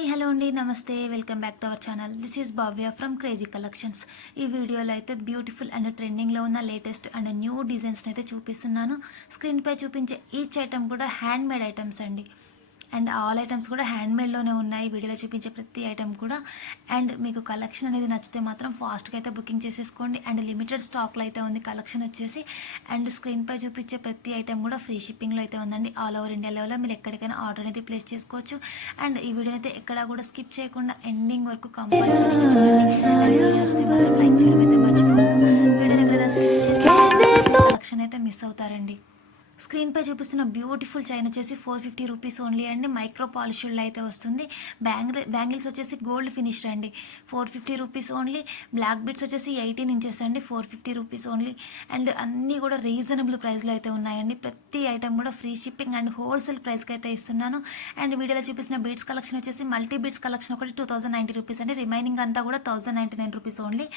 Hi hello అండి, నమస్తే, welcome back to our channel. This is Bhavya from crazy collections. ఈ వీడియోలో అయితే బ్యూటిఫుల్ అండ్ ట్రెండింగ్లో ఉన్న లేటెస్ట్ అండ్ న్యూ డిజైన్స్ని అయితే చూపిస్తున్నాను. స్క్రీన్పై చూపించే ఈచ్ ఐటమ్ కూడా హ్యాండ్ మేడ్ ఐటమ్స్ అండి. అండ్ ఆల్ ఐటమ్స్ కూడా హ్యాండ్ మేడ్లోనే ఉన్నాయి. వీడియోలో చూపించే ప్రతి ఐటమ్ కూడా. అండ్ మీకు కలెక్షన్ అనేది నచ్చితే మాత్రం ఫాస్ట్గా అయితే బుకింగ్ చేసేసుకోండి. అండ్ లిమిటెడ్ స్టాక్లో అయితే ఉంది కలెక్షన్ వచ్చేసి. అండ్ స్క్రీన్పై చూపించే ప్రతి ఐటమ్ కూడా ఫ్రీ షిప్పింగ్లో అయితే ఉందండి. ఆల్ ఓవర్ ఇండియా లెవెల్లో మీరు ఎక్కడికైనా ఆర్డర్ అయితే ప్లేస్ చేసుకోవచ్చు. అండ్ ఈ వీడియోని అయితే ఎక్కడా కూడా స్కిప్ చేయకుండా ఎండింగ్ వరకు కంపల్సరీగా చూడండి. అండ్ వీడియో వస్తే మాత్రం లైక్ చేయడం అయితే మర్చిపోవద్దు. వీడియోని ఎక్కడైనా స్కిప్ చేస్తే కలెక్షన్ అయితే మిస్ అవుతారండి. స్క్రీన్పై చూపిస్తున్న బ్యూటిఫుల్ చైన్ వచ్చేసి 450 రూపీస్ ఓన్లీ అండి. మైక్రో పాలిష్డ్లో అయితే వస్తుంది. బ్యాంగిల్స్ వచ్చేసి గోల్డ్ ఫినిష్డ్ అండి, 450 రూపీస్ ఓన్లీ. బ్లాక్ బిట్స్ వచ్చేసి 18 ఇంచెస్ అండి, 450 రూపీస్ ఓన్లీ. అండ్ అన్నీ కూడా రీజనబుల్ ప్రైస్లో అయితే ఉన్నాయండి. ప్రతి ఐటమ్ కూడా ఫ్రీ షిప్పింగ్ అండ్ హోల్సేల్ ప్రైస్కి అయితే ఇస్తున్నాను. అండ్ వీడియోలో చూపిస్తున్న బీట్స్ కలెక్షన్ వచ్చేసి మల్టీ బీట్స్ కలెక్షన్ ఒకటి 2090 రూపీస్ అండి. రిమైనింగ్ అంతా కూడా 1099 రూపీస్ ఓన్లీ.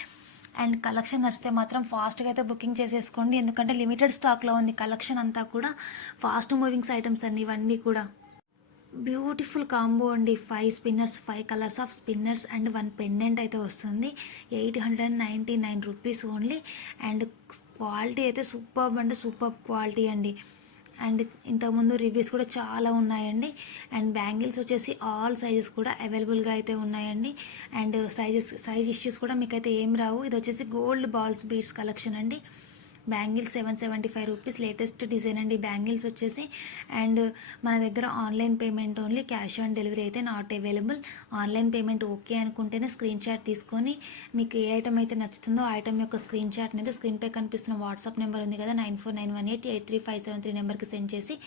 అండ్ కలెక్షన్ నచ్చితే మాత్రం ఫాస్ట్గా అయితే బుకింగ్ చేసేసుకోండి, ఎందుకంటే లిమిటెడ్ స్టాక్లో ఉంది కలెక్షన్ అంతా కూడా. ఫాస్ట్ మూవింగ్స్ ఐటమ్స్ అన్ని ఇవన్నీ కూడా. బ్యూటిఫుల్ కాంబో అండి. 5 spinners, 5 colours of spinners and 1 pendant అయితే వస్తుంది. 899 రూపీస్ ఓన్లీ. అండ్ క్వాలిటీ అయితే సూపర్ అంటే సూపర్ క్వాలిటీ అండి. అండ్ ఇంతకుముందు రివ్యూస్ కూడా చాలా ఉన్నాయండి. అండ్ బ్యాంగిల్స్ వచ్చేసి ఆల్ సైజెస్ కూడా అవైలబుల్గా అయితే ఉన్నాయండి. అండ్ సైజ్ ఇష్యూస్ కూడా మీకైతే ఏం రావు. ఇది వచ్చేసి గోల్డ్ బాల్స్ బీడ్స్ కలెక్షన్ అండి. బ్యాంగిల్స్ 775 రూపీస్, లేటెస్ట్ డిజైన్ అండి బ్యాంగిల్స్ వచ్చేసి. అండ్ మన దగ్గర online payment only, cash on delivery అయితే not available. Online payment okay అనుకుంటేనే స్క్రీన్ షాట్ తీసుకొని మీకు ఏ ఐటమ్ అయితే నచ్చుతుందో ఆ ఐటమ్ యొక్క స్క్రీన్ షాట్ని అయితే స్క్రీన్పై కనిపిస్తున్న వాట్సాప్ నెంబర్ ఉంది కదా, 9491883573 నెంబర్కి సెండ్ చేసి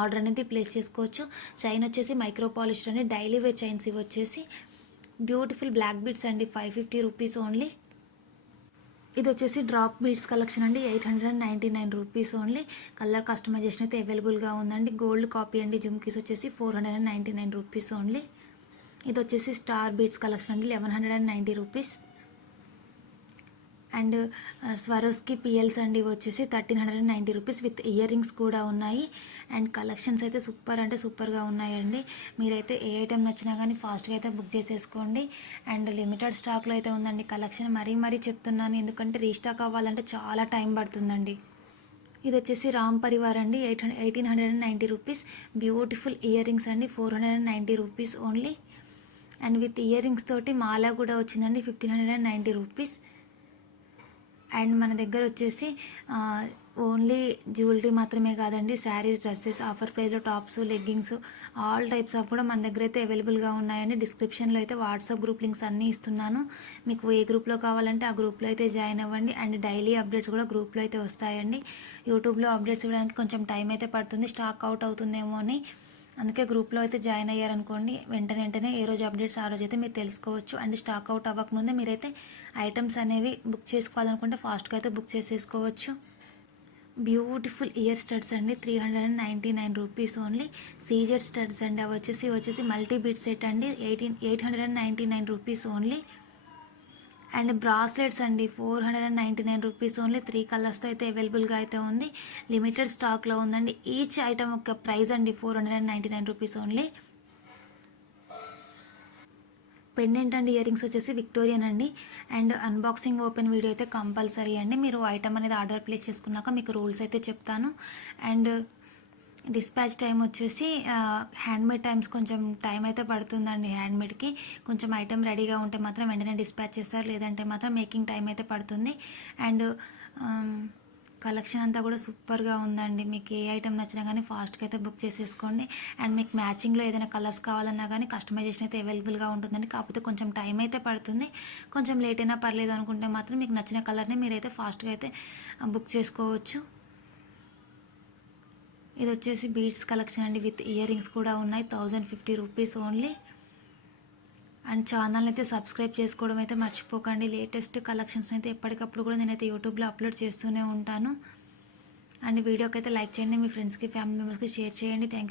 ఆర్డర్ అనేది ప్లేస్ చేసుకోవచ్చు. చైన్ వచ్చేసి మైక్రో పాలిష్డ్ అండి, డైలీ వేర్ చైన్స్ ఇవి వచ్చేసి. బ్యూటిఫుల్ బ్లాక్ బీడ్స్ అండి, 550 రూపీస్ ఓన్లీ. ఇది వచ్చేసి డ్రాప్ బీడ్స్ కలెక్షన్ అండి, 899 రూపీస్ ఓన్లీ. కలర్ కస్టమైజేషన్ అయితే అవైలబుల్గా ఉందండి. గోల్డ్ కాపీ అండి. జుమ్కీస్ వచ్చేసి 499 రూపీస్ ఓన్లీ. ఇది వచ్చేసి స్టార్ బీడ్స్ కలెక్షన్ అండి, 1190 రూపీస్. అండ్ స్వరోస్కి పిఎల్స్ అండి, ఇవి వచ్చేసి 1390 రూపీస్ విత్ ఇయర్ రింగ్స్ కూడా ఉన్నాయి. అండ్ కలెక్షన్స్ అయితే సూపర్ అంటే సూపర్గా ఉన్నాయండి. మీరైతే ఏ ఐటెం నచ్చినా కానీ ఫాస్ట్గా అయితే బుక్ చేసేసుకోండి. అండ్ లిమిటెడ్ స్టాక్లో అయితే ఉందండి కలెక్షన్. మరీ చెప్తున్నాను, ఎందుకంటే రీస్టాక్ అవ్వాలంటే చాలా టైం పడుతుందండి. ఇది వచ్చేసి రామ్ పరివార్ అండి, 1890 రూపీస్. బ్యూటిఫుల్ ఇయర్ రింగ్స్ అండి, 490 rupees only. And with ear rings తోటి మాలా కూడా వచ్చిందండి, 1590 రూపీస్. అండ్ మన దగ్గర వచ్చేసి ఓన్లీ జ్యువెలరీ మాత్రమే కాదండి, శారీస్, డ్రెస్సెస్, ఆఫర్ ప్రైస్లో tops, leggings, all types of కూడా మన దగ్గర అయితే అవైలబుల్గా ఉన్నాయండి. డిస్క్రిప్షన్లో అయితే వాట్సాప్ గ్రూప్ లింక్స్ అన్నీ ఇస్తున్నాను. మీకు ఏ గ్రూప్లో కావాలంటే ఆ గ్రూప్లో అయితే జాయిన్ అవ్వండి. అండ్ డైలీ అప్డేట్స్ కూడా గ్రూప్లో అయితే వస్తాయండి. యూట్యూబ్లో అప్డేట్స్ ఇవ్వడానికి కొంచెం టైం అయితే పడుతుంది, స్టాక్ అవుట్ అవుతుందేమో అని. అందుకే గ్రూప్లో అయితే జాయిన్ అయ్యారనుకోండి, వెంటనే ఏ రోజు అప్డేట్స్ ఆ రోజు అయితే మీరు తెలుసుకోవచ్చు. అండ్ స్టాక్ అవుట్ అవ్వకముందే మీరైతే ఐటమ్స్ అనేవి బుక్ చేసుకోవాలనుకుంటే ఫాస్ట్గా అయితే బుక్ చేసేసుకోవచ్చు. బ్యూటిఫుల్ ఇయర్ స్టడ్స్ అండి, 399 రూపీస్ ఓన్లీ. సీజెడ్ స్టడ్స్ అండి, అవి వచ్చేసి మల్టీ బీట్ సెట్ అండి, 899 రూపీస్ ఓన్లీ. అండ్ బ్రాస్లెట్స్ అండి, 499 రూపీస్ ఓన్లీ. 3 కలర్స్తో అయితే అవైలబుల్గా అయితే ఉంది. లిమిటెడ్ స్టాక్లో ఉందండి. ఈచ్ ఐటమ్ యొక్క ప్రైస్ అండి 499 rupees only. Pendant and ear rings వచ్చేసి విక్టోరియన్ అండి. అండ్ అన్బాక్సింగ్ ఓపెన్ వీడియో అయితే కంపల్సరీ అండి. మీరు ఐటమ్ అనేది ఆర్డర్ ప్లేస్ చేసుకున్నాక మీకు రూల్స్ అయితే చెప్తాను. అండ్ డిస్పాచ్ టైం వచ్చేసి హ్యాండ్మేడ్ టైమ్స్ కొంచెం టైం అయితే పడుతుందండి. హ్యాండ్మేడ్కి కొంచెం ఐటమ్ రెడీగా ఉంటే మాత్రం వెంటనే డిస్పాచ్ చేస్తారు, లేదంటే మాత్రం మేకింగ్ టైం అయితే పడుతుంది. అండ్ కలెక్షన్ అంతా కూడా సూపర్గా ఉందండి. మీకు ఏ ఐటమ్ నచ్చినా కానీ ఫాస్ట్గా అయితే బుక్ చేసేసుకోండి. అండ్ మీకు మ్యాచింగ్లో ఏదైనా కలర్స్ కావాలన్నా కానీ కస్టమైజేషన్ అయితే అవైలబుల్గా ఉంటుందండి. కాకపోతే కొంచెం టైం అయితే పడుతుంది. కొంచెం లేట్ అయినా పర్లేదు అనుకుంటే మాత్రం మీకు నచ్చిన కలర్ని మీరైతే ఫాస్ట్గా అయితే బుక్ చేసుకోవచ్చు. ఇది వచ్చేసి బీడ్స్ కలెక్షన్ అండి, విత్ ఇయర్ రింగ్స్ కూడా ఉన్నాయి, 1050 రూపీస్ ఓన్లీ. అండ్ ఛానల్ అయితే సబ్స్క్రైబ్ చేసుకోవడం అయితే మర్చిపోకండి. లేటెస్ట్ కలెక్షన్స్ అయితే ఎప్పటికప్పుడు కూడా నేనైతే యూట్యూబ్లో అప్లోడ్ చేస్తూనే ఉంటాను. అండ్ వీడియోకి అయితే లైక్ చేయండి, మీ ఫ్రెండ్స్కి, ఫ్యామిలీ మెంబర్స్కి షేర్ చేయండి. Thank you.